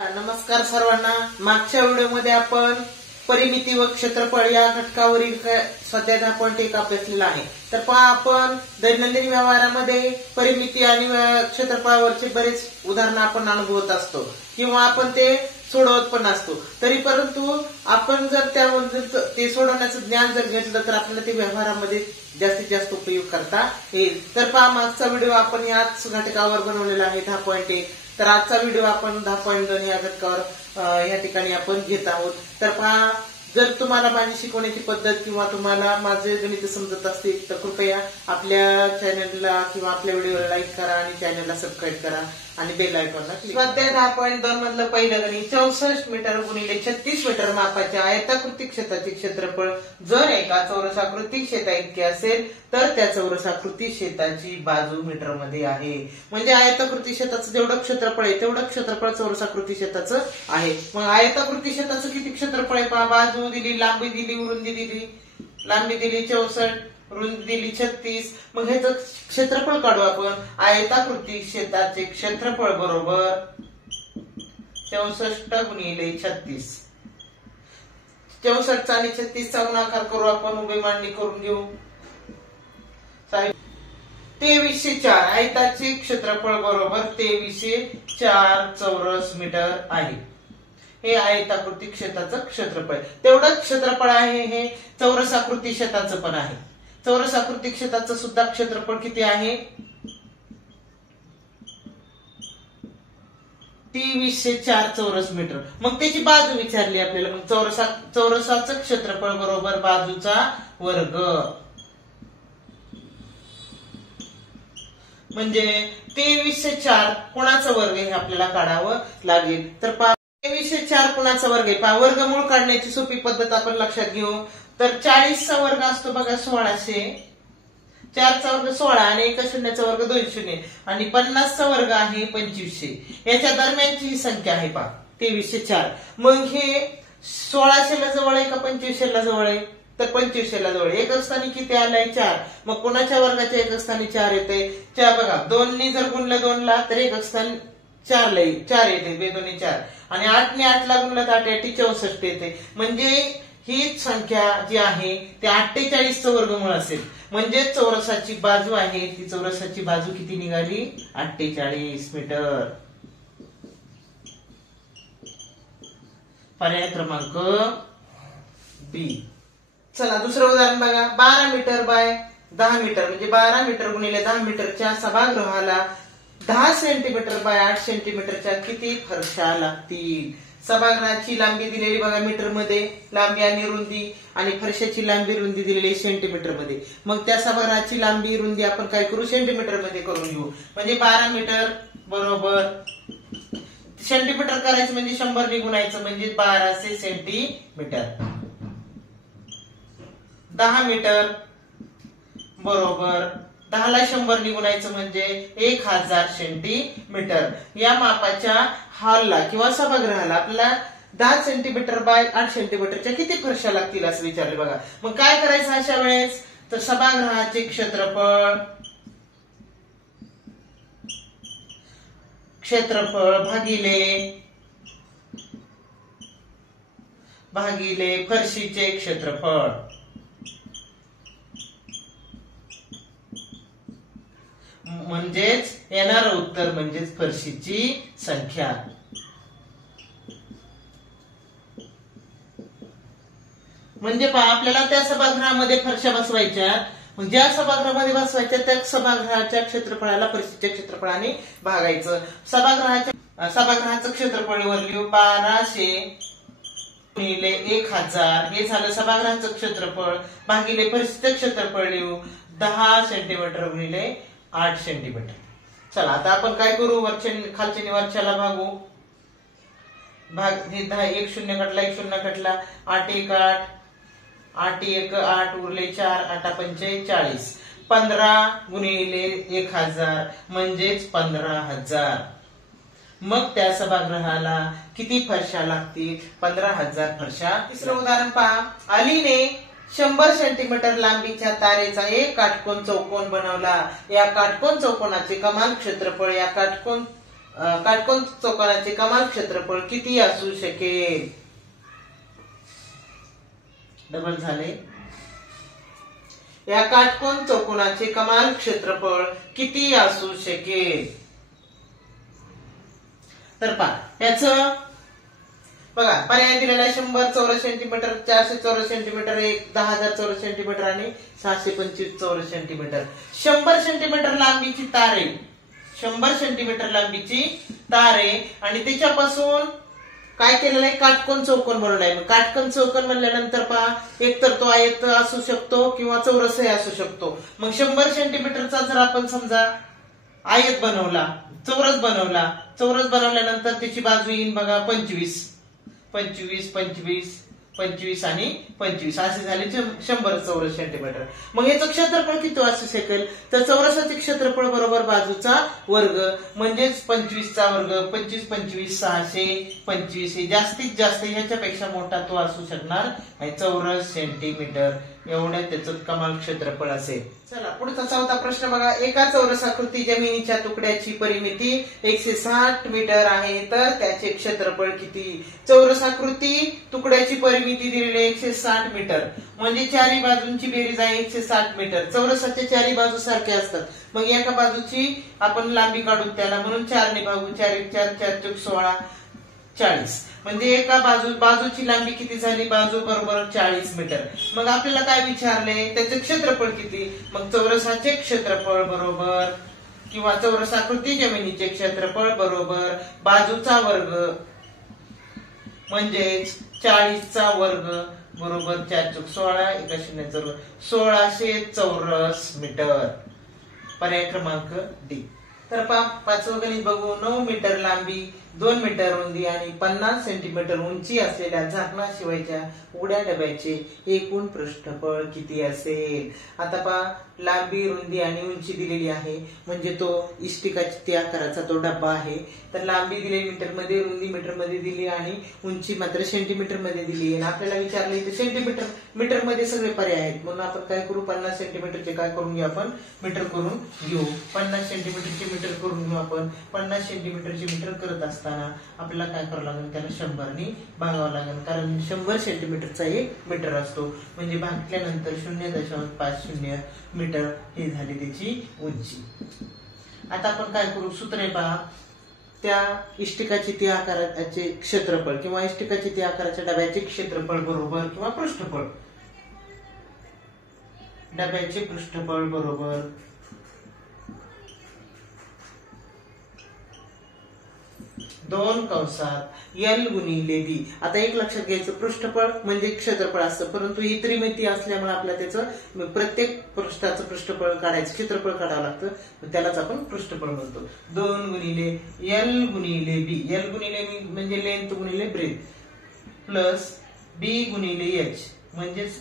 नमस्कार सर्वांना. मागच्या व्हिडिओमध्ये आपण परिमिती व क्षेत्रफळ या घटकावरील स्वाध्याय 10.1 अभ्यासलेला आहे. तर पहा, आपण दैनंदिन व्यवहारामध्ये परिमिती आणि क्षेत्रफळावरचे बरेच उदाहरणं आपण अनुभवत असतो किंवा आपण ते सोडवत पण असतो. तरी परंतु आपण जर त्यामध्ये ते सोडवण्याचं ज्ञान जर घेतलं तर आपल्याला ते व्यवहारामध्ये जास्तीत जास्त उपयोग करता येईल. तर पहा, मागचा व्हिडिओ आपण याच घटकावर बनवलेला आहे 10.1. तर आजचा व्हिडिओ आपण 10.2 या घटकावर या ठिकाणी आपण घेत आहोत. तर पहा, जर तुम्हाला माझी शिकवण्याची पद्धत किंवा तुम्हाला माझे गणित समजत असतील तर कृपया आपल्या चॅनलला किंवा आपल्या व्हिडिओला लाईक करा आणि चॅनलला सबस्क्राईब करा आणि बेल आयकॉनला क्लिक करा. स्वाध्याय 10.2 मधलं पहिलं गणित 64 मीटर गुणिले 36 मीटर मापाच्या आयताकृती क्षेत्राचे क्षेत्रफळ जर एका चौरसाकृती क्षेत्राइतके असेल तर त्या चौरसाकृती क्षेत्राची बाजू मीटर मध्ये आहे. म्हणजे आयताकृती क्षेत्राचं जेवढं क्षेत्रफळ आहे तेवढं क्षेत्रफळ चौरसाकृती क्षेत्राचं आहे. मग आयताकृती क्षेत्राचं किती क्षेत्रफळ आहे पहा. बाजू दिली, लांबी दिली, रुंदी दिली. लांबी दिली 64, रुंदी दिली 36. मग ह्याचं क्षेत्रफळ काढू आपण. आयताकृती क्षेत्राचे क्षेत्रफळ बरोबर 64 गुणिले 36. 64 आणि 36 चा गुणाकार करू आपण. उभी मांडणी करून घेऊ. 2304 आयताचे क्षेत्रफळ बरोबर 2304 चौरस मीटर आहे. हे आयताकृती क्षेत्राचं क्षेत्रफळ. तेवढंच क्षेत्रफळ आहे हे चौरसाकृती क्षेत्राचं पण आहे. चौरसाकृती क्षेत्राचं सुद्धा क्षेत्रफळ किती आहे. 2304 चौरस मीटर. मग त्याची बाजू विचारली आपल्याला. मग चौरसाचं क्षेत्रफळ बरोबर बाजूचा वर्ग. म्हणजे 2304 कोणाचा वर्ग हे आपल्याला काढावं लागेल. तर 2304 कोणाचा वर्ग आहे पहा. वर्गमूळ काढण्याची सोपी पद्धत आपण लक्षात घेऊ. तर 40 चा वर्ग असतो बघा 1600. 4 चा वर्ग 16 आणि 1 शून्याचा वर्ग 2 शून्य आणि 50 चा वर्ग आहे 2500. याच्या दरम्यानची ही संख्या आहे पहा 2304. मग हे 1600 ला जवळ आहे का 2500 ला जवळ आहे. तर 2500 ला जवळ. एक स्थानी किती आलाय 4. मग कोणाच्या वर्गाच्या एक स्थानी 4 येते. 4 बघा 2 ने जर गुणलं 2 ला तर एक स्थानी 4 ला 4 येते. 2 दोन्ही 4 आणि 8 ने 8 ला गुणलं तर 8 8 64 येते. म्हणजे ही संख्या जी आहे ते 48 चं वर्गमूळ असेल. म्हणजे चौरसाची बाजू आहे ती चौरसाची बाजू किती निघाली 48 मीटर. पर्याय क्रमांक बी. चला दुसरं उदाहरण बघा. 12 मीटर बाय 10 मीटर म्हणजे 12 मीटर गुणिले 10 मीटरच्या सभागृहाला 10 सेंटीमीटर बाय 8 सेंटीमीटरच्या किती फरशा लागतील. सभागृहाची लांबी दिलेली बघा मीटर मध्ये, लांबी आणि रुंदी, आणि फरशाची लांबी रुंदी दिलेली सेंटीमीटर मध्ये. मग त्या सभागृहाची लांबी रुंदी आपण काय करू सेंटीमीटर मध्ये करून घेऊ. म्हणजे 12 मीटर बरोबर सेंटीमीटर करायचं म्हणजे 100 ने गुणायचं म्हणजे 1200 सेंटीमीटर. 10 मीटर बरोबर 10 ला 100 ने गुणायचं म्हणजे 1000 सेंटीमीटर. या मापाच्या हॉलला किंवा सभागृहाला आपल्याला 10 सेंटीमीटर बाय 8 सेंटीमीटरच्या किती फरशा लागतील असं विचारले बघा. मग काय करायचं अशा वेळेस. तर सभागृहाचे क्षेत्रफळ भागिले फरशीचे क्षेत्रफळ. म्हणजेच येणारं उत्तर म्हणजेच फरशीची संख्या. म्हणजे पहा आपल्याला त्या सभागृहामध्ये फरशा बसवायच्या. मग ज्या सभागृहामध्ये बसवायच्या त्या सभागृहाच्या क्षेत्रफळाला फरशीच्या क्षेत्रफळाने भागायचं. सभागृहाचं क्षेत्रफळ वर लिहू 1200 गुणिले 1000 हे झालं सभागृहाचं क्षेत्रफळ. भागिले फरशीचं क्षेत्रफळ लिहू 10 सेंटीमीटर गुणिले 8 सेंटीमीटर. चला आता आपण काय करू. खालच्या वरच्याला भागू. भाग हे 10 1 शून्य कटला 1 शून्य कटला 8 1 8 8 1 8 उरले 4 8 5 40. 15 गुणिले 1000 म्हणजेच 15000. मग त्या सभागृहाला किती फरशा लागतील 15000 फरशा. तिसरं उदाहरण पहा. अलीने 100 सेंटीमीटर लांबीच्या तारेचा एक काटकोन चौकोन बनवला. या काटकोन चौकोनाचे कमाल क्षेत्रफळ या काटकोन काटकोन चौकोनाचे कमाल क्षेत्रफळ किती असू शकेल? डबल झाले. या काटकोन चौकोनाचे कमाल क्षेत्रफळ किती असू शकेल? तर पहा याच बघा पर्याय दिलेला 100 चौरस सेंटीमीटर, 400 चौरस सेंटीमीटर, 10,000 चौरस सेंटीमीटर आणि 625 चौरस सेंटीमीटर. 100 सेंटीमीटर लांबीची तार आहे, 100 सेंटीमीटर लांबीची तार आहे आणि त्याच्यापासून काय केलेलं आहे? काटकोन चौकोन बनवला आहे. काटकोन चौकोन म्हणल्यानंतर पहा एक तर तो आयत असू शकतो किंवा चौरसही असू शकतो. मग 100 सेंटीमीटरचा जर आपण समजा आयत बनवला, चौरस बनवला, चौरस बनवल्यानंतर त्याची बाजू येईल बघा 25, 25, 25, 25 आणि 25 असे झाले 100 चौरस सेंटीमीटर. मग याचं क्षेत्रफळ किती असू शकेल? तर चौरसाचे क्षेत्रफळ बरोबर बाजूचा वर्ग म्हणजेच 25 चा वर्ग. 25, 25, 625 हे जास्तीत जास्त ह्याच्यापेक्षा मोठा तो असू शकणार नाही, चौरस सेंटीमीटर एवढ्या त्याचं कमाल क्षेत्रफळ असेल. चला पुढचा 4था प्रश्न बघा. एका चौरसाकृती जमिनीच्या तुकड्याची परिमिती 160 मीटर आहे तर त्याचे क्षेत्रफळ किती? चौरसाकृती तुकड्याची परिमिती दिलेली 160 मीटर म्हणजे चारी बाजूंची बेरीज आहे 160 मीटर. चौरसाच्या चारी बाजू सारख्या असतात. मग एका बाजूची आपण लांबी काढून त्याला म्हणून 4 ने भागू. 4 1 4 4 चौक 16 40 म्हणजे एका बाजूची लांबी किती झाली? बाजू बरोबर 40 मीटर. मग आपल्याला काय विचारले? त्याचे क्षेत्रफळ किती? मग चौरसाचे क्षेत्रफळ बरोबर किंवा चौरसाकृती जमिनीचे क्षेत्रफळ बरोबर बाजूचा वर्ग म्हणजेच 40 चा वर्ग बरोबर 4 चौक 16 एका शून्याचा वर्ग 1600 चौरस मीटर. पर्याय क्रमांक डी. तर पाचवं गणित बघू. 9 मीटर लांबी, 2 मीटर रुंदी आणि 50 सेंटीमीटर उंची असलेल्या झाकणाशिवायच्या उघड्या डब्याचे एकूण पृष्ठफळ किती असेल? आता पहा लांबी, रुंदी आणि उंची दिलेली आहे म्हणजे तो इष्टिकाची त्या आकाराचा तो डब्बा आहे. तर लांबी दिली मीटर मध्ये, रुंदी मीटर मध्ये दिली आणि उंची मात्र सेंटीमीटर मध्ये दिली. आणि आपल्याला विचारले तर सेंटीमीटर मीटर मध्ये सगळे पर्याय आहेत म्हणून आपण काय करू? 50 सेंटीमीटरचे काय करून घेऊ? आपण मीटर करून घेऊ. 50 सेंटीमीटरचे मीटर करून घेऊ आपण. 50 सेंटीमीटरचे मीटर करत असताना आपल्याला काय करावं लागेल? त्याला 100 ने भागावं लागेल कारण 100 सेंटीमीटरचा 1 मीटर असतो म्हणजे भागल्यानंतर 0.50 मीटर हे झाली त्याची उंची. आता आपण काय करू? सूत्र आहे पहा. त्या इष्टिकाची त्या आकाराचे क्षेत्रफळ किंवा इष्टिकाची त्या आकाराच्या डब्याचे क्षेत्रफळ बरोबर किंवा पृष्ठफळ, डब्याचे पृष्ठफळ बरोबर दोन कंसात एल गुणिले बी. आता एक लक्षात घ्यायचं, पृष्ठफळ म्हणजे क्षेत्रफळ असतं परंतु ही त्रिमिती असल्यामुळे आपल्याला त्याचं प्रत्येक पृष्ठाचं पृष्ठफळ काढायचं, क्षेत्रफळ काढावं लागतं त्यालाच आपण पृष्ठफळ म्हणतो. 2 गुणिले एल गुणिले बी. एल गुणिले बी म्हणजे लेंथ गुणिले ब्रेथ प्लस बी गुणिले एच म्हणजेच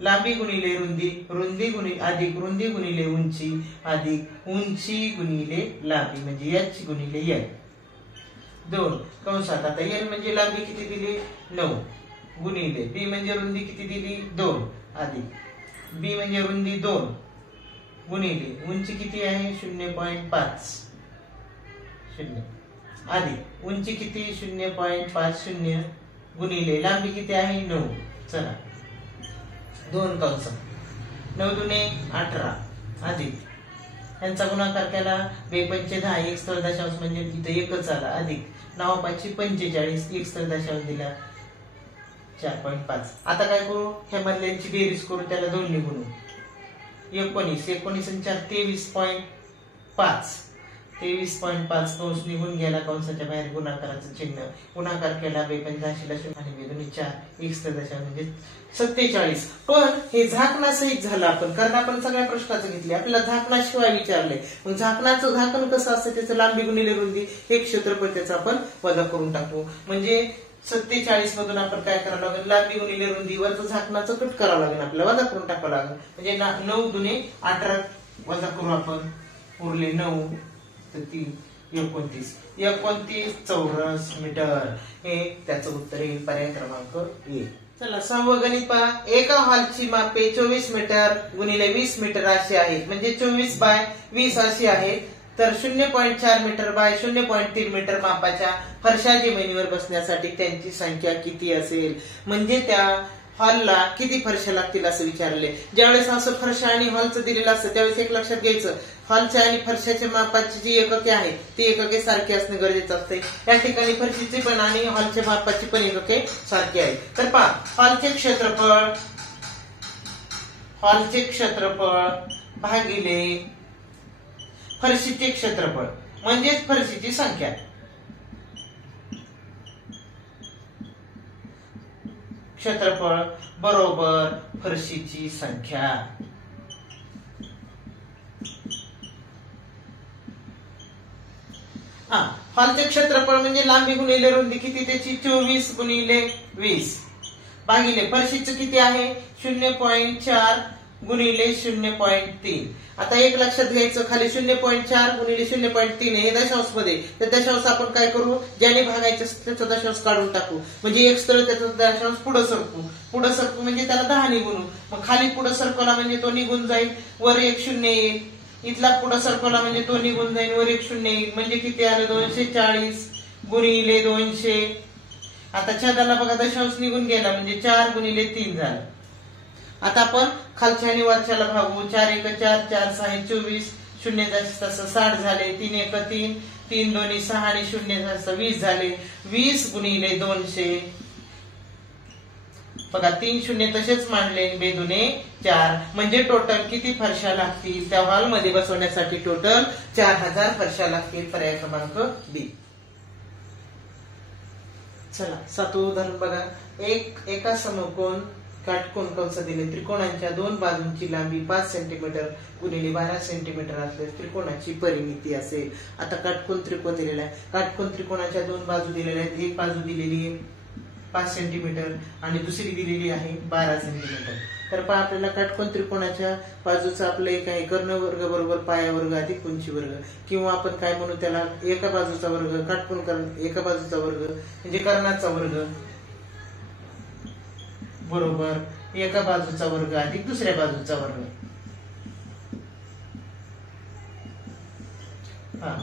लांबी गुणिले रुंदी, रुंदी गुणिले उंची अधिक उंची गुणिले लांबी म्हणजे एच गुणिले एल. 2 कंसात आता एल म्हणजे लांबी किती दिली? 9 गुणिले बी म्हणजे रुंदी किती दिली? 2 अधिक बी म्हणजे रुंदी 2 गुणिले उंची किती आहे? 0.5 अधिक उंची किती? 0.50 गुणिले लांबी किती आहे? 9. चला 2 कंस 9 दुने 18 अधिक यांचा गुणाकार केला 2 पंचे 10 एक स्थळ दशांश म्हणजे इथे एकच आला अधिक 9 पाचशे 45 एक स्थळ दशांश दिला 4.5. आता काय करू? ह्या मधल्यांची बेरीज करू त्याला 2 ने गुणू. 19 19 आणि 4 23.5 23.5 कंस निघून गेला. कंसाच्या बाहेर गुणाकाराचं चिन्ह. गुणाकार केला 2 पंचे 10 आणि 2 दुने 4 एक स्थळ दशांश म्हणजे 47. पण हे झाकणासहित झालं आपण कारण आपण सगळ्या प्रश्नाचं घेतले. आपल्याला झाकणाशिवाय विचारले. मग झाकणाचं झाकण कसं असतं? त्याचं लांबी गुणिले रुंदी एक क्षेत्रफळ त्याचं आपण वजा करून टाकू म्हणजे 47 मधून आपण काय करावं लागेल? लांबी गुणिले रुंदी वरचं झाकणाचं कट करावं लागेल आपल्याला, वजा करून टाकावं लागेल म्हणजे 9 दुने 18 वजा करू आपण उरले 9 तर 3 29 चौरस मीटर हे त्याचं उत्तर येईल. पर्याय क्रमांक 1. चला 6वं गणित पहा. एका हॉलची मापे 24 मीटर गुणिले 20 मीटर अशी आहेत म्हणजे 24 बाय 20 अशी आहेत तर 0.4 मीटर बाय 0.3 मीटर मापाच्या फरशा जमिनीवर बसण्यासाठी त्यांची संख्या किती असेल, म्हणजे त्या हॉलला किती फरशा लागतील असं विचारले. ज्यावेळेस असं फरशा आणि हॉलचं दिलेलं असतं त्यावेळेस एक लक्षात घ्यायचं, हॉलच्या आणि फरशाच्या मापाची जी एकके आहेत ती एकके सारखी असणे गरजेचं असते. या ठिकाणी फरशीची पण आणि हॉलच्या मापाची पण एकके सारखी आहे. तर पहा, हॉलचे क्षेत्रफळ भागिले फरशीचे क्षेत्रफळ म्हणजेच फरशीची संख्या. क्षेत्रफळ बरोबर फरशीची संख्या. हॉलचे क्षेत्रफळ म्हणजे लांबी गुणिले रुंदी किती त्याची 24 गुणिले 20 भागिले फरशीचं किती आहे 0.4 गुणिले 0.3. आता एक लक्षात घ्यायचं, खाली 0.4 गुणिले 0.3 हे दशांश मध्ये, तर दशांश आपण काय करू, ज्याने भागायचं त्याचा दशांश काढून टाकू, म्हणजे एक स्थळ त्याचा दशांश पुढे सरकू म्हणजे त्याला 10 ने गुणू. मग खाली पुढे सरकवला म्हणजे तो निघून जाईल, वर एक शून्य येईल. इथला पुढे सरकवला म्हणजे तो निघून जाईल, वर एक शून्य येईल. म्हणजे किती आलं 240 गुणिले 200. आता छेदाला बघा दशांश निघून गेला म्हणजे 4 गुणिले 3 झालं. आता आपण खालच्या आणि वरच्याला भागू. 4 1 4 4 6 24 0 60 झाले. 3 1 3 3 2 6 आणि 0 20 झाले. 20 गुणिले 200 बघा 3 शून्य तसेच मांडले, बेदुने 4. म्हणजे टोटल किती फरशा लागतील त्या हॉल मध्ये बसवण्यासाठी? टोटल 4000 फरशा लागतील. पर्याय क्रमांक बी. चला 7वं उदाहरण बघा. एका समकोन काटकोन कंस दिले, त्रिकोणाच्या दोन बाजूंची लांबी 5 सेंटीमीटर गुणिले 12 सेंटीमीटर असल्यास त्रिकोणाची परिमिती असेल. आता काटकोन त्रिकोण दिलेला आहे, काटकोन त्रिकोणाच्या दोन बाजू दिलेल्या आहेत. एक बाजू दिलेली आहे 5 सेंटीमीटर आणि दुसरी दिलेली आहे 12 सेंटीमीटर. तर पहा आपल्याला काटकोन त्रिकोणाच्या बाजूचा आपलं एक आहे कर्णवर्ग बरोबर पाया वर्ग अधिक उंची वर्ग, किंवा आपण काय म्हणू त्याला एका बाजूचा वर्ग, काटकोन एका बाजूचा वर्ग म्हणजे कर्णाचा वर्ग बरोबर एका बाजूचा वर्ग अधिक दुसऱ्या बाजूचा वर्ग.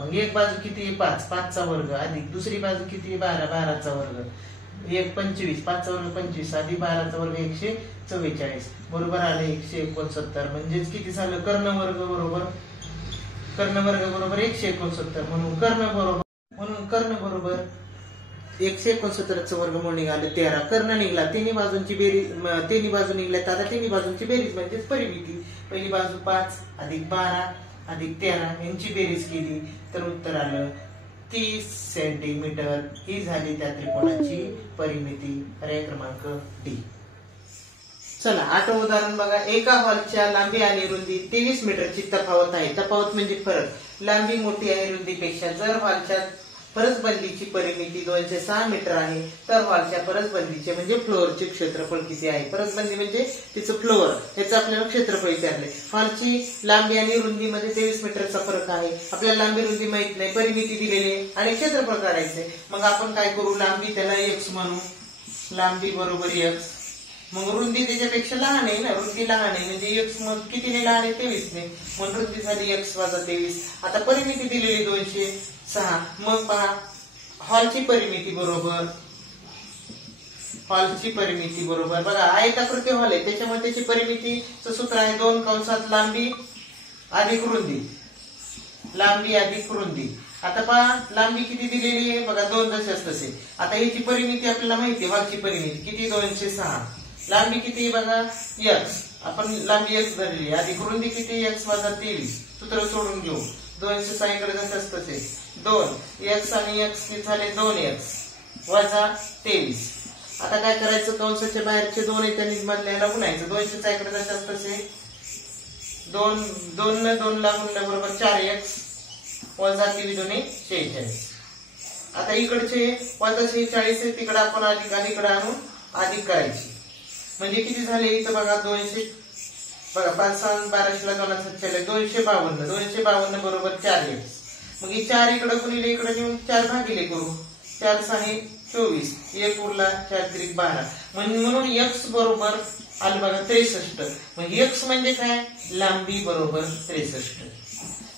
मग एक बाजू किती 5 5चा वर्ग अधिक दुसरी बाजू किती 12 12चा वर्ग. 1 25 5चा वर्ग 25 अधिक 12चा वर्ग 144 बरोबर आले 169. म्हणजेच किती झालं कर्णवर्ग बरोबर 169. म्हणून कर्ण बरोबर 169चं वर्गमूळ निघाले 13. कर्ण निघाला, तिन्ही बाजूंची बेरीज, तिन्ही बाजू निघल्यात. आता तिन्ही बाजूंची बेरीज म्हणजेच परिमिती. पहिली बाजू 5 अधिक 12 अधिक 13 यांची बेरीज केली तर उत्तर आलं 30 सेंटीमीटर. ही झाली त्या त्रिकोणाची परिमिती. पर्याय क्रमांक डी. चला 8वं उदाहरण बघा. एका हॉलच्या लांबी आणि रुंदी 23 मीटरची तफावत आहे. तफावत म्हणजे फरक. लांबी मोठी आहे रुंदीपेक्षा. जर हॉलच्या परसबंदीची परिमिती 206 मीटर आहे तर हॉलच्या परसबंदीचे म्हणजे फ्लोअरचे क्षेत्रफळ किती आहे? परसबंदी म्हणजे तिचं फ्लोअर, याचं आपल्याला क्षेत्रफळ विचारले. हॉलची लांबी आणि रुंदीमध्ये 23 मीटरचा फरक आहे. आपल्याला लांबी रुंदी माहित नाही, परिमिती दिलेली आहे आणि क्षेत्रफळ काढायचंय. मग आपण काय करू, लांबी त्याला x म्हणू, लांबी बरोबर x. मग रुंदी त्याच्यापेक्षा लहान आहे ना, रुंदी लहान आहे म्हणजे x मग कितीने लहान आहे 23 ने, म्हणून रुंदी झाली x वजा 23. आता परिमिती दिलेली 206. मग पहा हॉलची परिमिती बरोबर बघा आयताकृती हॉल आहे त्याच्यामुळे त्याची परिमितीचं सूत्र आहे 2 कंसात लांबी अधिक रुंदी. आता पहा लांबी किती दिलेली आहे बघा 2 जशास तसे. आता याची परिमिती आपल्याला माहिती आहे, हॉलची परिमिती किती 206. लांबी किती बघा x, आपण लांबी x धरली, अधिक रुंदी किती x वजा 23. सूत्र सोडून घेऊ, 206 इकडे जशास तसे 2 x आणि x झाले 2x वजा 23. आता काय करायचं, कंसाच्या बाहेरचे 2 आहेत त्यांनी मधल्याला गुणायचं. 206 इकडे जशास तसे 2 न 2 ला गुणल्याबरोबर 4x वजा 3 2 46. आता इकडचे वजा 46 आहे तिकडे आपण अलीकडे आणून अधिक करायची. म्हणजे किती झाले इथं बघा 200 बघा 5 6 12 ला 2 7 252 बरोबर 4x. मग ही 4 इकडे गुणिले इकडे घेऊन 4 भागिले करू. 4 6 24 1 उरला 4 3 12. म्हणून x बरोबर आलं बघा 63. मग x म्हणजे काय, लांबी बरोबर 63.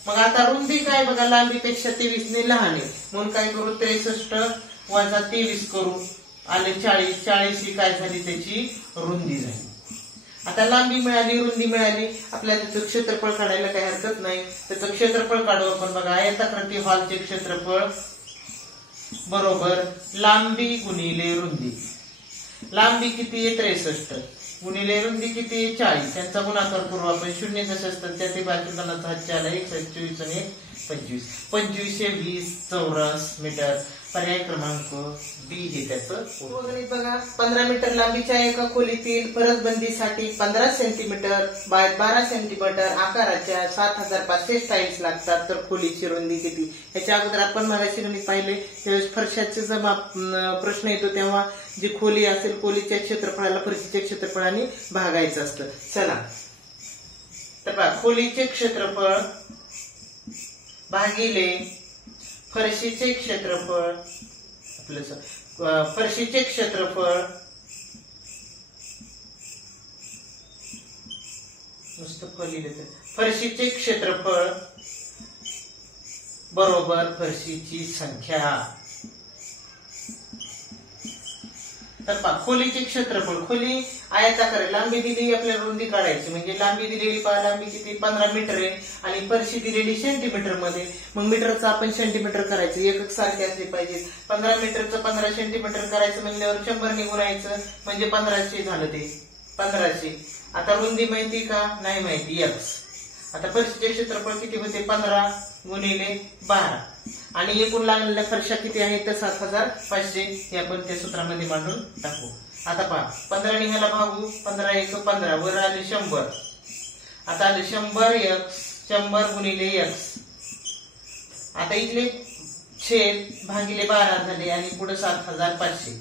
मग आता रुंदी काय बघा, लांबीपेक्षा 23 ने लहान आहे म्हणून काय करू, 63 वजा 23 करू, आले 40. 40 ही काय झाली, त्याची रुंदी झाली. आता लांबी मिळाली, रुंदी मिळाली, आपल्याला त्याचं क्षेत्रफळ काढायला काही हरकत नाही. त्याचं क्षेत्रफळ काढू आपण. बघा, आयताकृती हॉलचे क्षेत्रफळ बरोबर लांबी गुणिले रुंदी. लांबी किती आहे, 63 गुणिले रुंदी किती आहे, 40. त्यांचा गुणाकार करू आपण. 0 जसे असतात त्या ते बाजू 1 24 आणि 25. 25 हे 20 चौरस मीटर. पर्याय क्रमांक बी हे त्याचं. बघा, 15 मीटर लांबीच्या एका खोलीतील परसबंदीसाठी 15 सेंटीमीटर बाय 12 सेंटीमीटर आकाराच्या 7500 टाईल्स लागतात. तर खोलीची रुंदी किती? याच्या अगोदर आपण मगाशी गणित पाहिले, त्यावेळेस फरशाचे जेव्हा प्रश्न येतो तेव्हा जी खोली असेल, खोलीच्या क्षेत्रफळाला फरशीच्या क्षेत्रफळाने भागायचं असतं. चला तर बघा, खोलीचे क्षेत्रफळ भागिले फरशीचे क्षेत्रफळ, आपलं फरशीचे क्षेत्रफळ नुसतं खोली देते, फरशीचे क्षेत्रफळ बरोबर फरशीची संख्या. तर पहा, खोलीचे क्षेत्रफळ, खोली आयताकार, लांबी दिली आपल्याला रुंदी काढायची, म्हणजे लांबी दिलेली पहा, लांबी किती 15 मीटर आहे आणि फरशी दिलेली सेंटीमीटर मध्ये. मग मीटरचं आपण सेंटीमीटर करायचं, एकक सारखे असले पाहिजे. 15 मीटरचं 15 सेंटीमीटर करायचं म्हणल्यावर 100 ने गुणायचं, म्हणजे 1500 झालं ते 1500. आता रुंदी माहिती का, नाही माहिती, x. आता फरशीचे क्षेत्रफळ किती होते, 15 गुणिले 12 आणि एकूण लागलेल्या फरशा किती आहेत, तर 7500. हे आपण त्या सूत्रामध्ये मांडून टाकू. आता पहा, 15 ने ह्याला भागू, 15 1 15, वर आले 100. आता आले 100x, 100 गुणिले x. आता इथले छेद भागिले 12 झाले आणि पुढे 7500.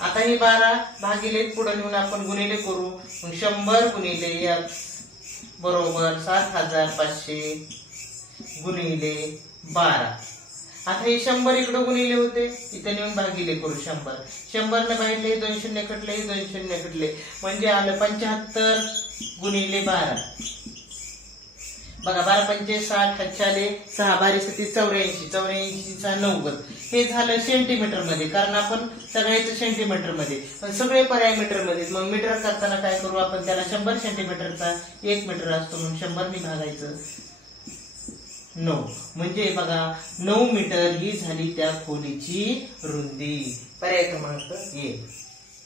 आता हे 12 भागिले पुढे नेऊन आपण गुणिले करू. 100 गुणिले x बरोबर 7500 गुणिले 12. आता हे 100 इकडे गुणिले होते, इथे नेऊन भागिले करू. 100 ने भागिले, 2 शून्य कटले, 2 शून्य कटले, म्हणजे आलं 75 गुणिले 12. बघा, 12 पंचे 60, 6 6 12 84, 84 90. हे झालं सेंटीमीटर मध्ये, कारण आपण सगळ्याचं सेंटीमीटर मध्ये, पण सगळे पर्याय मीटर मध्ये. मग मीटर करताना काय करू आपण, त्याला 100 सेंटीमीटरचा 1 मीटर असतो म्हणून 100 ने भागायचं. 9 म्हणजे बघा 9 मीटर ही झाली त्या खोलीची रुंदी. पर्याय क्रमांक ए.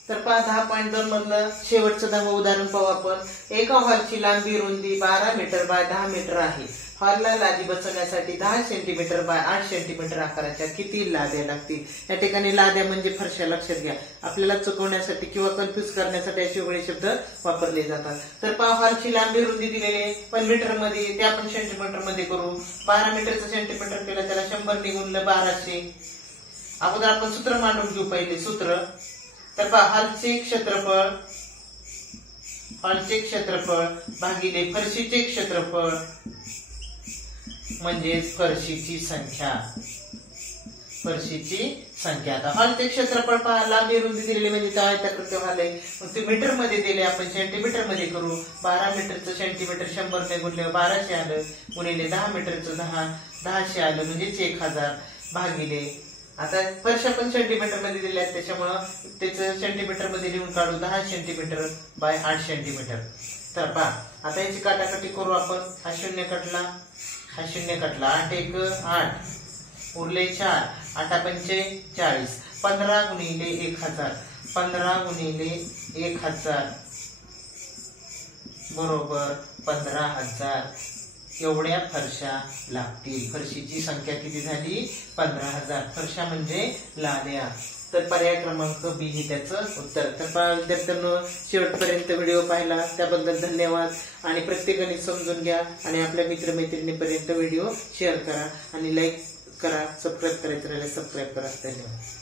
तर पहा, 10.2 मधलं शेवटचं 10वं उदाहरण पाहू आपण. एका हॉलची लांबी रुंदी 12 मीटर बाय 10 मीटर आहे. हॉलला लादी बसवण्यासाठी 10 सेंटीमीटर बाय 8 सेंटीमीटर आकाराच्या किती लाद्या लागतील? या ठिकाणी लाद्या म्हणजे फरशा, लक्षात घ्या. आपल्याला चुकवण्यासाठी किंवा कन्फ्युज करण्यासाठी असे वेगळे शब्द वापरले जातात. तर पहा, हॉलची लांबी रुंदी दिलेली आहे, पण मीटर मध्ये, ते आपण सेंटीमीटर मध्ये करू. 12 मीटरचं सेंटीमीटर केलं, त्याला 100 ने गुणलं 1200. अगोदर आपण सूत्र मांडून घेऊ. पहिले सूत्र. तर पहा, हॉलचे क्षेत्रफळ भागिले फरशीचे क्षेत्रफळ म्हणजे फरशीची संख्या. आता हॉलचे क्षेत्रफळ पहा, लांबी रुंदी दिलेली म्हणजे काय आयताकृती हॉल आहे, मग ते मीटर मध्ये दिले, आपण सेंटीमीटर मध्ये करू. 12 मीटरचं सेंटीमीटर 100 ने गुणले 1200 आलं, गुणिले 10 मीटरचं 1000 आलं, म्हणजेच 1000 भागिले. आता फरशा पण सेंटीमीटर मध्ये दिल्या आहेत, त्याच्यामुळं त्याचं सेंटीमीटर मध्ये लिहून काढू. 10 सेंटीमीटर बाय 8 सेंटीमीटर. तर पहा, आता याची काटाकाटी करू आपण. हा शून्य कटला, 8 1 8, उरले 4, 8 पंचे 40, 15 गुणिले 1000, 15 गुणिले 1000 बरोबर 15000. एवढ्या फरशा लागतील. फरशीची संख्या किती झाली? 15000. फरशा म्हणजे लाद्या. तर पर्याय क्रमांक बी हे त्याचं उत्तर. तर विद्यार्थ्यांनो, शेवटपर्यंत व्हिडिओ पाहिला त्याबद्दल धन्यवाद. आणि प्रत्येक गणित समजून घ्या आणि आपल्या मित्रमैत्रिणीपर्यंत व्हिडिओ शेअर करा आणि लाईक करा. सबस्क्राईब करायचं राहिलं सबस्क्राईब करा. धन्यवाद.